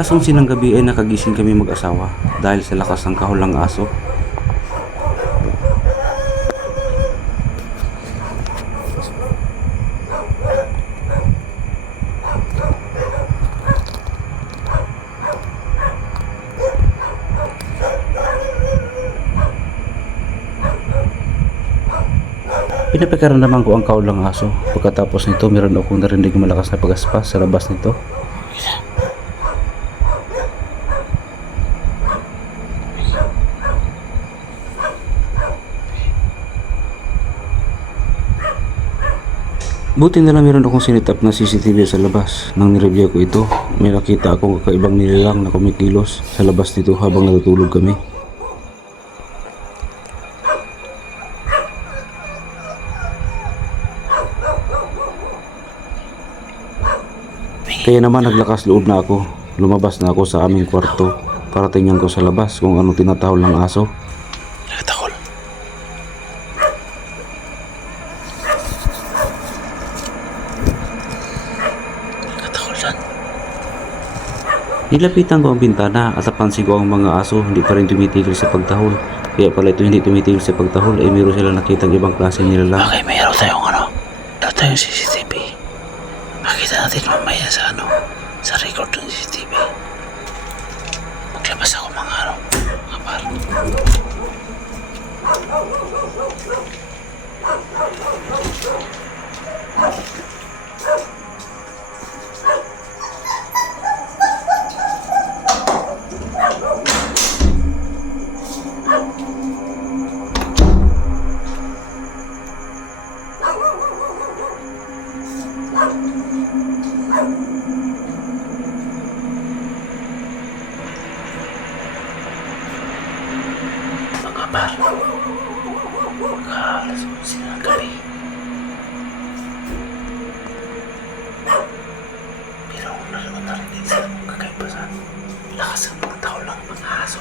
Alas 11 ng gabi ay nakagising kami mag-asawa dahil sa lakas ng kahol ng aso. Pinapakaramdaman ko ang kahol ng aso. Pagkatapos nito, meron akong narinig malakas na pagaspas sa labas nito. Buti na lang meron akong sinitap na CCTV sa labas. Nang nireview ko ito, may nakita akong kakaibang nilalang na kumikilos sa labas nito habang natutulog kami. Kaya naman naglakas loob na ako. Lumabas na ako sa aming kwarto para tingnan ko sa labas kung ano tinatahol ng aso. Nagtahol. Nagtahol dyan. Nilapitan ko ang bintana at napansin ko ang mga aso hindi pa rin tumitigil sa pagtahol. Kaya pala ito hindi tumitigil sa pagtahol ay meron sila nakitang ibang klase nilalang. Okay, mayroon tayong Mayroon tayong CCTV. Makita natin mamaya sa record ng CCTV. Maglabas ako mga kapal. Mga kapal. Alas 11 ng gabi. Pero narinig sa mga kakaibasan. Lakas ang mga tao lang mga aso.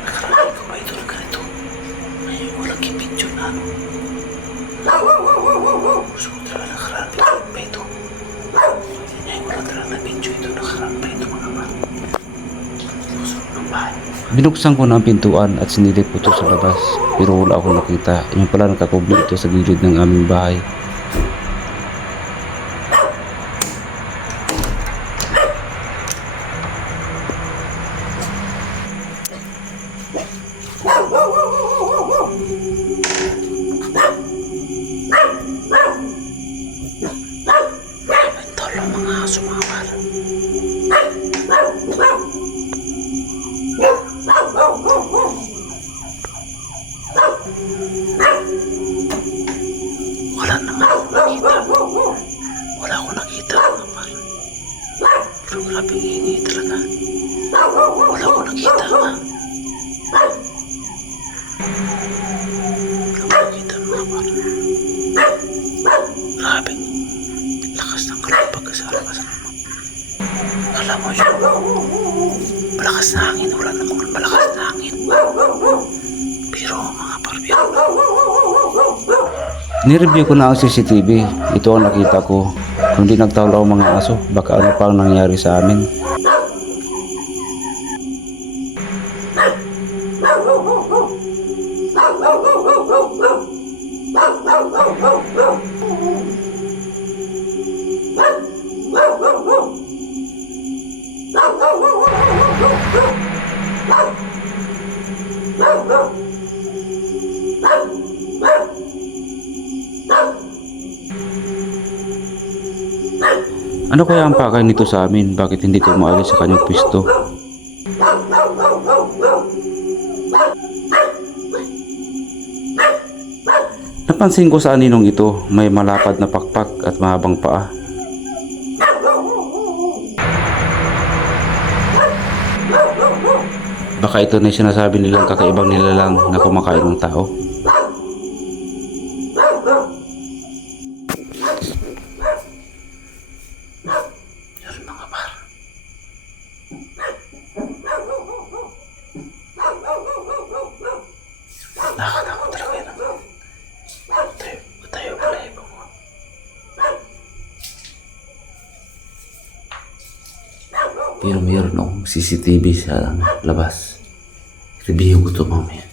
Nakaraling ko ba ito na ganito? Ngayon ko lang kipidyo na gusto ko talaga nakaraling ba ito? Ngayon ko lang talaga na-pidyo ito. Nakaraling ba ito mga man? Gusto ko ng bahay. Binuksan ko na ang pintuan at sinilip ko ito sa labas pero wala akong nakita. Yung pala nakakubli ito sa gilid ng aming bahay. Tolong mga aso mga man. Wala naman akong nakita. Wala akong nakita mga man. Pero grabe hingi talaga. Wala akong nakita ma. Wala akong nakita mga man. Grabe. Lakas ng kalapag sa lakas ng alam mo yun. Malakas na hangin. Wala namang malakas na hangin. Pero mga parbyo. Nireview ko na ang CCTV. Ito ang nakita ko. Kung di nagtahol ang mga aso, baka ano pang nangyari sa amin. Ano kaya ang pakay nito sa amin? Bakit hindi ko maalis sa kanyang pwesto? Napansin ko sa aninong ito, may malapad na pakpak at mahabang paa. Baka ito na yung sinasabi nilang kakaibang nilalang na kumakain ng tao. Pero mayroon akong CCTV sa labas. Review ko to mamaya.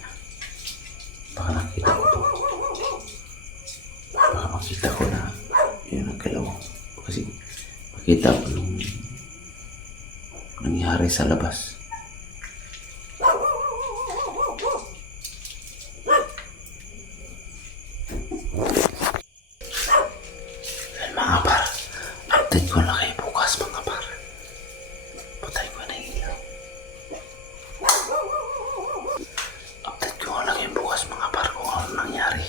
Baka nakita ko to. Baka makita ko na yun ang galaw. Kasi makita ko nung nangyari sa labas. Well, mga par, update ko na kayo bukas mga par. Patay ko na ilaw. Update ko na kayo bukas mga par kung ano nangyari.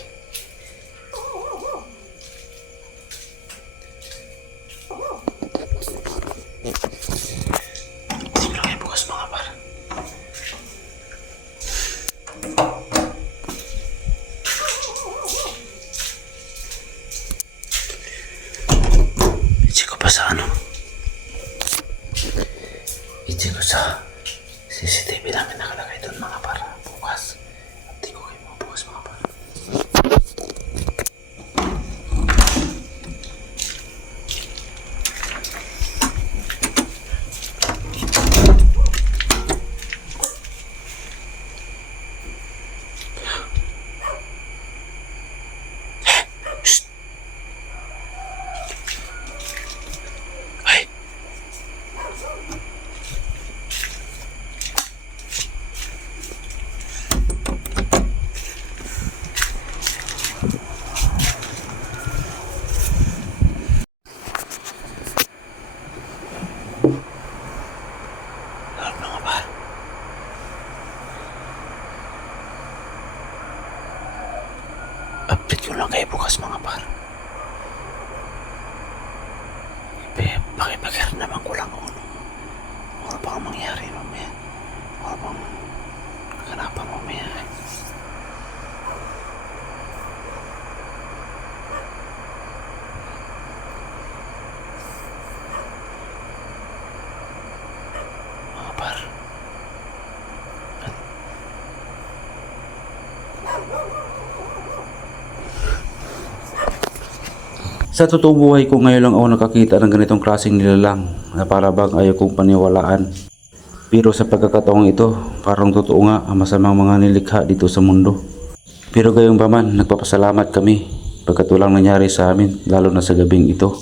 Update ko na kayo bukas mga par. I-check ko pa sa ano. I-check ko sa CCTV namin nakalagay doon mga para bukas. Update ko kayo mga bukas mga para. Shh! Ay! Lalo mga par. Update ko lang kayo bukas mga par. Pakipagkar naman ko lang kung ano bang mangyari mamaya. Ano bang kaganapan mamaya. Mga par. Sa totoong buhay ko ngayon lang ako nakakita ng ganitong klaseng nilalang na para bang ayaw kong paniwalaan. Pero sa pagkakataong ito, parang totoo nga ang masamang mga nilikha dito sa mundo. Pero gayong pa man, nagpapasalamat kami pagkat walang nangyari sa amin, lalo na sa gabing ito.